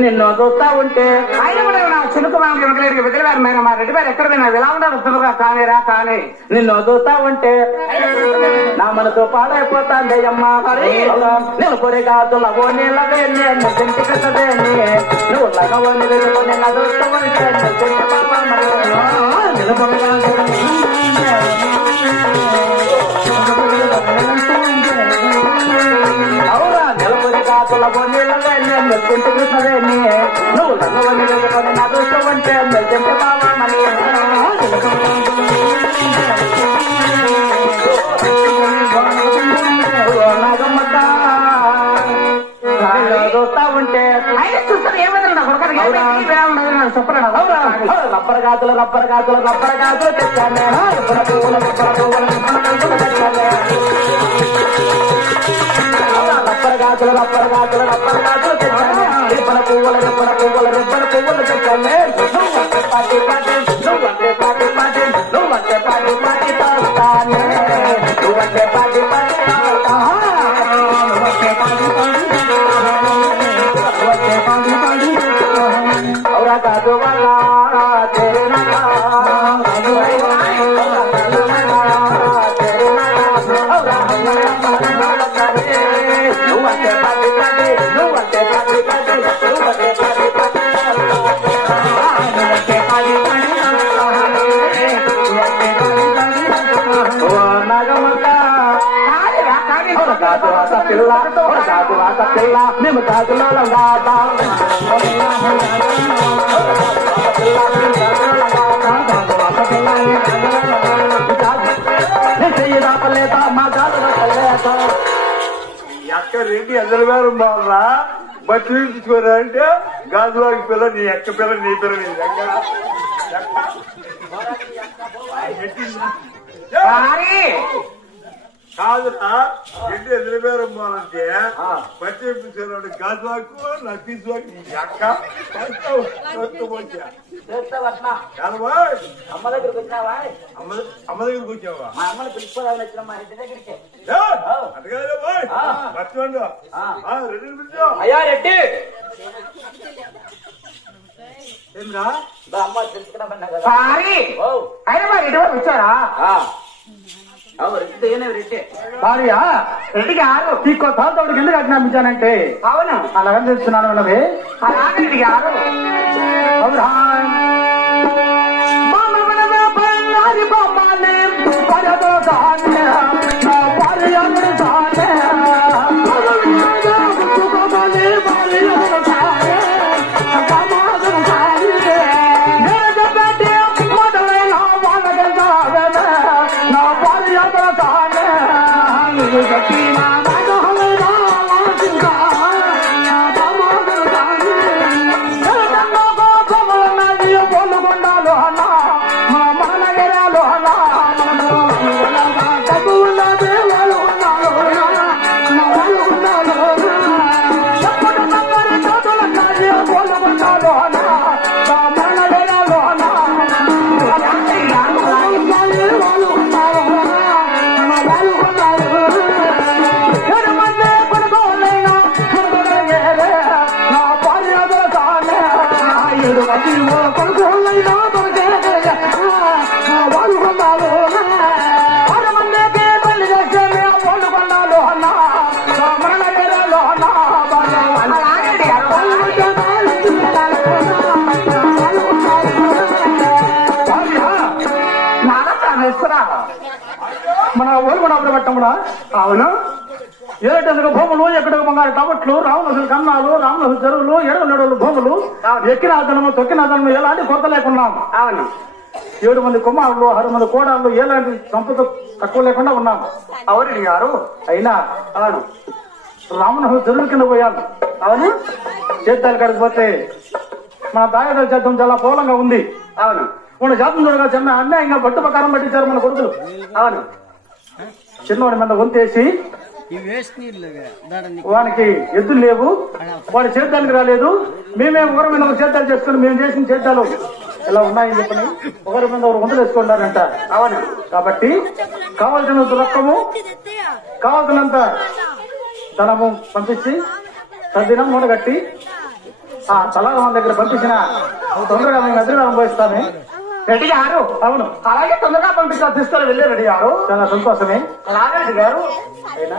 నిన్ను చూస్తా ఉంటే ఆయన కూడా నా చినుకు వెంకలేడికి విజయవారి మీద మా రెడ్డి గారు ఎక్కడ నాకు ఎలా ఉండదు కానీరా కానీ నిన్ను చూస్తా ఉంటే నా మనసు పాడైపోతాంది అమ్మా మరి నేను కొరిగాతులవో నీళ్ళవే నేను తింటి కట్టదే నువ్వు లగవో నిలుచుకొని నా చూస్తూ ఉంటే అవునా నిలబడి కాతులవో నీళ్ళవే నేను తింటి కృష్ణదే నువ్వు లగవో నిలుచుకొని నా చూస్తూ ఉంటే తింటి బాబా మరి చూస్తా ఉంటే ఆయన చూస్తారు ఏమైందా రబ్బర్ గాతులు రబ్బర్ గాతులు రబ్బర్ గాతులు తెచ్చాను రబ్బర్ గాతులు రబ్బర్ గాతులు రబ్బర్ గాతులు తెచ్చాను రిబ్బన పువ్వులు రిబ్బన పువ్వులు రిబ్బన పువ్వులు తెచ్చాను నువ్వంటే పాటి పాటి నువ్వంటే పాటి పాటి నువ్వంటే పాటి పాటి తాస్తాను నువ్వంటే పాటి పాటి औरा काजू वाला तेरे नाला तेरे नाला औरा నువ్వంటే పాటి పాటి నువ్వంటే పాటి పాటి నువ్వంటే పాటి పాటి నువ్వంటే పాటి పాటి ఓ నాగమక్క కాదు వాస పిల్ల కాదు వాస పిల్ల మేము కాదులో చెయ్యలేత మా కాదు ఎక్క రెడ్డి ఎదలవారు బాగా బట్టి తీసుకోరా అంటే గాజువాకి పిల్ల నీ ఎక్క పిల్ల నీ పిల్ల నీ కాదురా రెడ్డి ఎదురుపేరు పోవాలంటే బట్టి తీసుకోరాడు గాజువాకు నా తీసువాకి నీ ఎక్క అమ్మ దగ్గరకు వచ్చినావా అమ్మ దగ్గరకు వచ్చావా మా అమ్మని పిలుచుకోవాలని వచ్చిన మా ఇంటి దగ్గరికి అటగానే పోయి మర్చిపోండి రెడ్డి పిలిచా అయ్యా రెడ్డి ఏమిరా అమ్మ తెలుసుకున్నామన్నా కదా అయినా మరి ఇటువంటి వచ్చారా భార్య రెడ్డి గారు ఈ కొత్త తోడికి ఎందుకు అజ్ఞాపించానంటే అవును అలాగని తెలుస్తున్నాను అన్నది రెడ్డి గారు అవునా మన ఓల్గొండ పట్టముడా అవును ఏటెందుకు భూములు ఎక్కడికి బంగారు టవట్లు రామనసులు కన్నాలు రామనసు చెరువులు ఎడవ నడువులు భూములు ఎక్కిన ధనము తొక్కిన ధనము ఎలాంటి కొరత లేకున్నాం అవును 7 మంది కుమారులు 6 మంది కోడళ్ళు ఎలాంటి సంపద తక్కువ లేకుండా ఉన్నాం అవును గారు అయినా అవును రామనసు చెరువుల కింద పోయాను అవును చేద్దాలు కడిగిపోతే మన దాయదాల చేద్దాం చాలా పోలంగా ఉంది అవును మన జాతం చూడగా చిన్న అన్యాయంగా బట్టు ప్రకారం పట్టించారు మన కొడుకులు అవును చిన్నవాడి మీద వంతేసి వానికి ఎద్దులు లేవు వాడి చేద్దానికి రాలేదు మేమే ఒకరి మీద ఒక చేద్దాలు చేసుకుని మేము చేసిన చేద్దాలు ఇలా ఉన్నాయని చెప్పని ఒకరి మీద ఒకరు వంతులు వేసుకుంటారంట అవును కాబట్టి కావాల్సినంత రొక్కము కావాల్సినంత ధనము పంపించి తద్దినం మూడగట్టి ఆ తలాగం దగ్గర పంపించిన తొందరగా మేము ఎదురుగా పోయిస్తామే. రెడ్డి గారు అవును, అలాగే తొందరగా పంపించా తీసుకొని వెళ్ళి రెడ్డి గారు. చాలా సంతోషమే. అలాగే రెడ్డి గారు. అయినా